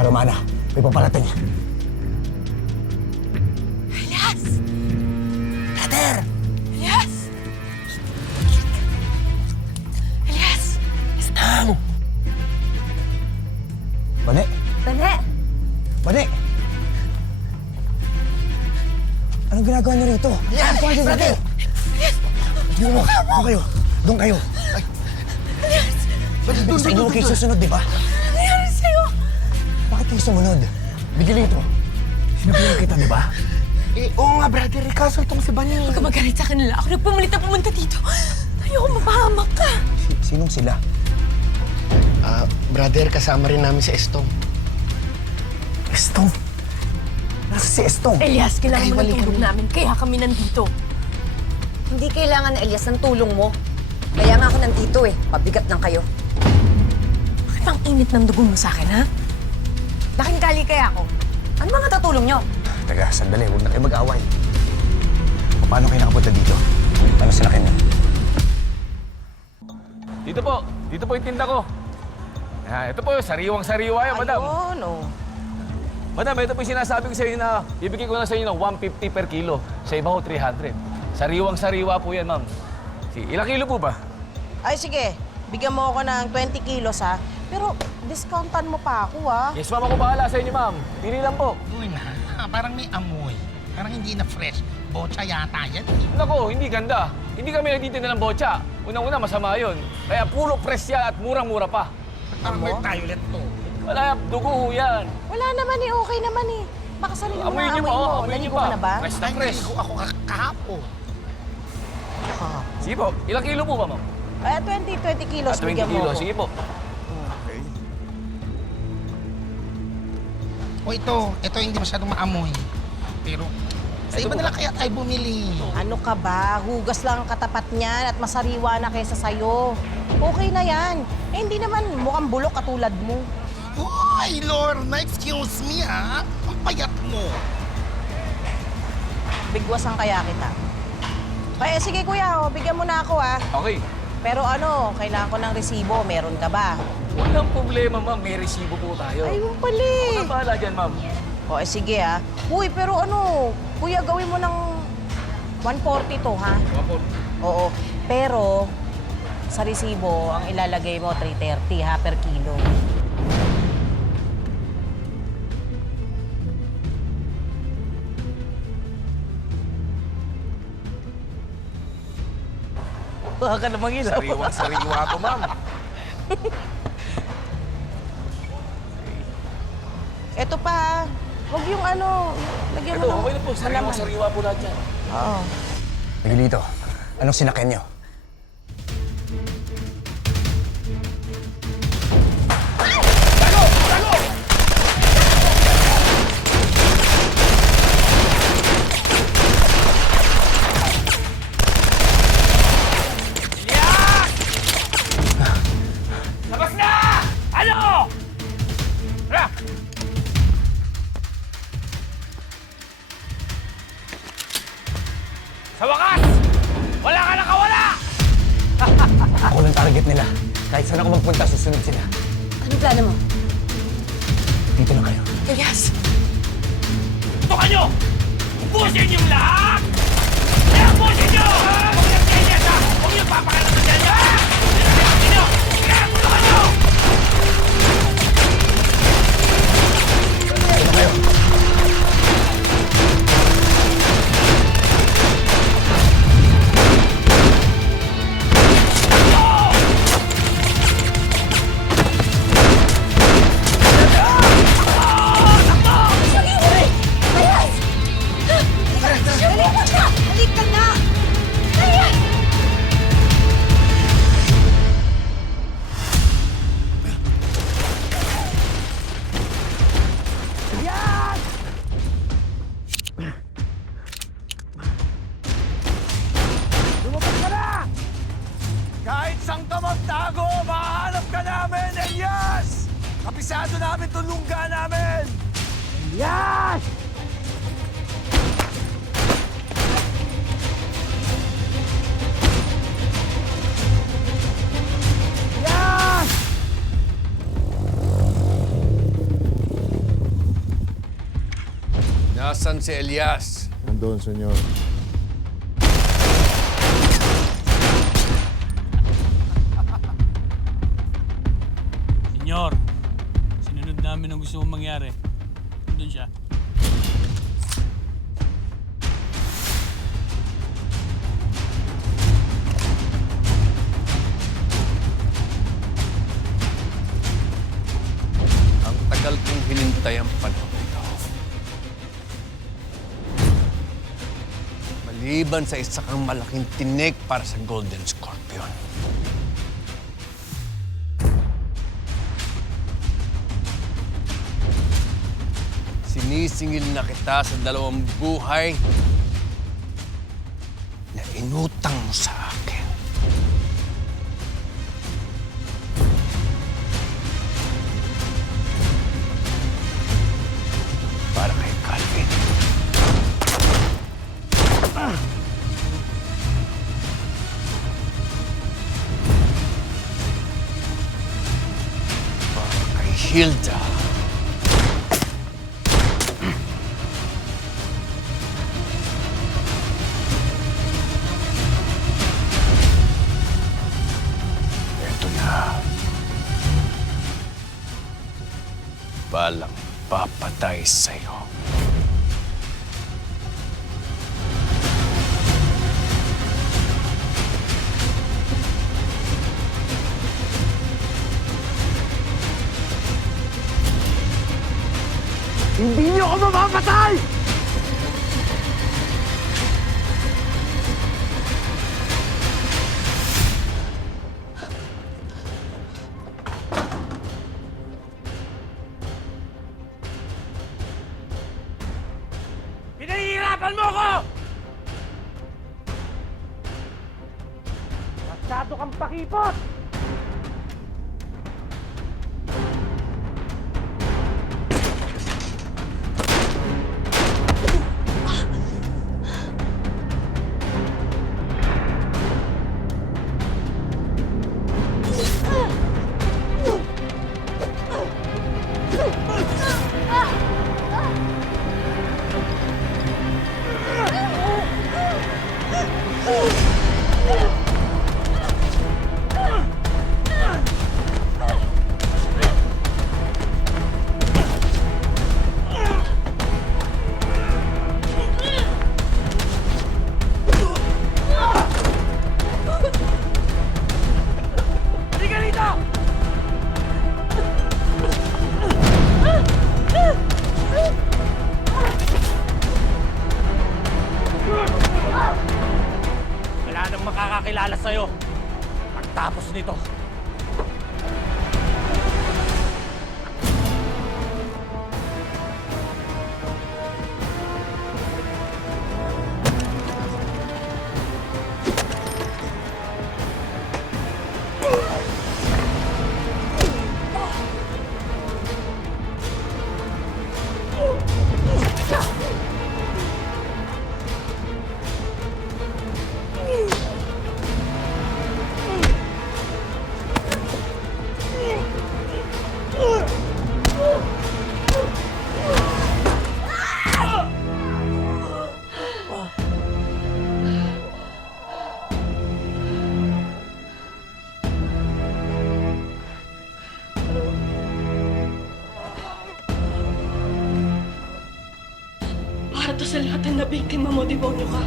Mga Romana, may paparating. Elias! Brother! Elias! Elias! Estang! Bane! Bane! Bane! Anong ginagawa niyo rito? Yan! Ano brother? Doon mo! Doon kayo! Doon kayo! Elias! Sa inyo kayo susunod, di ba? Ano nangyari sa'yo? Bakit kayo sumunod? Bigilito! Sinabihan kita, di ba? Oo nga, brother. Kaso itong si Bani. Huwag ka magalit sa kanila. Ako nagpumalit na pumunta dito. Ayoko mapahamak ka. Sinong sila? Brother, kasama rin namin si Estong. Estong! Nasa si Estong? Elias, kailangan mo ng balikan tulong mo. namin. Kaya kami nandito. Hindi kailangan, Elias, ng tulong mo. Kaya nga ako nandito eh. Pabigat lang kayo. Bakit ang init ng dugo mo sa akin, ha? Nakingkali kaya ako. Ano mga tatulong nyo? Teka, sandali. Huwag na kayo mag-away. Paano kayo nakapunta dito? Ano sinakyan niyo? Dito po yung tinda ko. Ito po, sariwang-sariwa yan, madam. Ayun, oh. Madam, ito po yung sinasabi ko sa inyo na ibigay ko na sa inyo ng 150 per kilo. Sa iba ho, 300. Sariwang-sariwa po yan, ma'am. Ilang kilo po ba? Ay, sige. Bigyan mo ako ng 20 kilos, ha? Pero, discountan mo pa ako, ha? Yes, ma'am. Ako bahala sa inyo, ma'am. Pili lang po. Uy na, parang may amoy. Parang hindi na fresh. Bocha yata yan. Nako, hindi ganda. Hindi kami nagtitinda ng botsa. Unang-una, masama yun. Kaya puro fresh yan at murang-mura pa. Parang may toilet to. Wala, dugo ho yan. Wala naman eh, okay naman eh. Baka sarili mo Amoy na, niyo amoy pa, mo. amoy niyo Naligo pa. ka na ba? Fresh na Ay, fresh. naligo ako kahapon. Sige po, ilang kilo po ba, ma'am? 20 kilos, 20 bigyan mo kilo, ako. sige po. O ito hindi masyadong maamoy. Pero, sa Ito iba po nila ba? kaya tayo bumili. Ano ka ba? Hugas lang ang katapat niyan at masariwa na kaysa sa'yo. Okay na yan. Eh, hindi naman mukhang bulok katulad mo. Uy, Lorna, excuse me ha. Ang payat mo. Bigwasan kaya kita. Kaya sige kuya, bigyan mo na ako ha. Okay. Pero ano, kailangan ko ng resibo. Meron ka ba? Walang problema, ma'am. May resibo po tayo. Ayun pala eh. Ako na bahala dyan, ma'am. O, sige ha. Uy, pero ano, kuya, gawin mo ng 140 to, ha? Oo. Pero, sa resibo, ang ilalagay mo, 330, ha, per kilo. Baka ka namang ilaw. Sariwang-sariwa ko, ma'am. Ito pa, ha? Huwag yung ano, lagyan mo Ito, ng okay na po. malaman. Sariwang-sariwa po lahat yan. Oo. Miguelito, anong sinakyan niyo? Labas na! Ano? Tara! Sa wakas! Wala ka nakawala! Ako lang target nila. Kahit saan ako magpunta, susunod sila. Ano plano mo? Dito lang kayo. Elias! Tukan nyo! Ubusin yung lahat! Kaya ubusin nyo! Huwag niyang kanyas, ha! Huwag niyong papakalat na dyan, ha! Ubusin nyo! Kaya tukan nyo! Dito kayo. Halika na! Lumabas ka na! Kahit saan ka magtago, mahanap ka namin, Elias! Kapisado namin itong lungga namin! Elias! Elias! Nasaan si Elias? Nandun, senyor. Senyor, sinunod namin ang gusto mong mangyari. Nandun siya. Ang tagal kong hinintay ang panahon ito. Maliban sa isa kang malaking tinik para sa Golden Scorpion. Sinisingil na kita sa dalawang buhay na inutang mo sa akin. Para kay Calvin. Para kay Hilda. Ito na. Balang papatay sa'yo. Hindi niyo ako mapapatay! Pinahihirapan mo ko! Masyado kang pakipot! Halika rito! Wala nang makakakilala sa'yo. Pagtapos nito. Para to sa lahat ng nabiktima mo, demonyo ka.